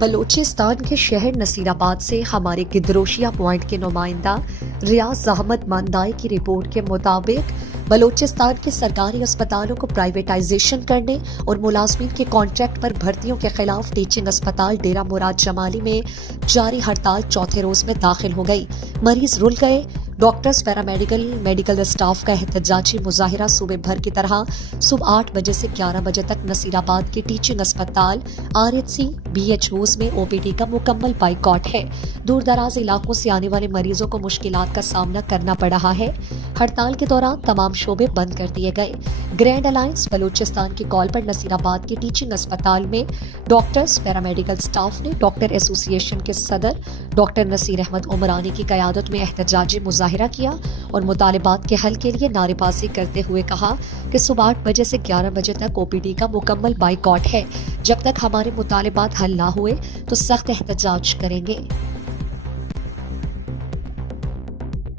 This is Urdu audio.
بلوچستان کے شہر نصیر آباد سے ہمارے گدروشیہ پوائنٹ کے نمائندہ ریاض احمد ماندائی کی رپورٹ کے مطابق بلوچستان کے سرکاری اسپتالوں کو پرائیویٹائزیشن کرنے اور ملازمین کے کانٹریکٹ پر بھرتیوں کے خلاف ٹیچنگ اسپتال ڈیرہ مراد جمالی میں جاری ہڑتال چوتھے روز میں داخل ہو گئی۔ مریض رل گئے۔ ڈاکٹرز، میڈیکل اسٹاف کا احتجاجی مظاہرہ صوبے بھر کی طرح صبح 8 بجے سے 11 بجے تک نصیر آباد کے ٹیچنگ اسپتال، RHC، BHOs میں OPD کا مکمل بائیکاٹ ہے۔ دور دراز علاقوں سے آنے والے مریضوں کو مشکلات کا سامنا کرنا پڑ رہا ہے۔ ہڑتال کے دوران تمام شعبے بند کر دیے گئے۔ گرینڈ الائنس بلوچستان کی کال پر نصیر آباد کے ٹیچنگ اسپتال میں ڈاکٹرز، پیرامیڈیکل اسٹاف نے ڈاکٹر ایسوسی ایشن کے صدر ڈاکٹر نصیر احمد عمرانی کی قیادت میں احتجاجی مظاہرہ کیا اور مطالبات کے حل کے لیے نعرے بازی کرتے ہوئے کہا کہ صبح 8 بجے سے 11 بجے تک OPD کا مکمل بائیکاٹ ہے۔ جب تک ہمارے مطالبات حل نہ ہوئے تو سخت احتجاج کریں گے۔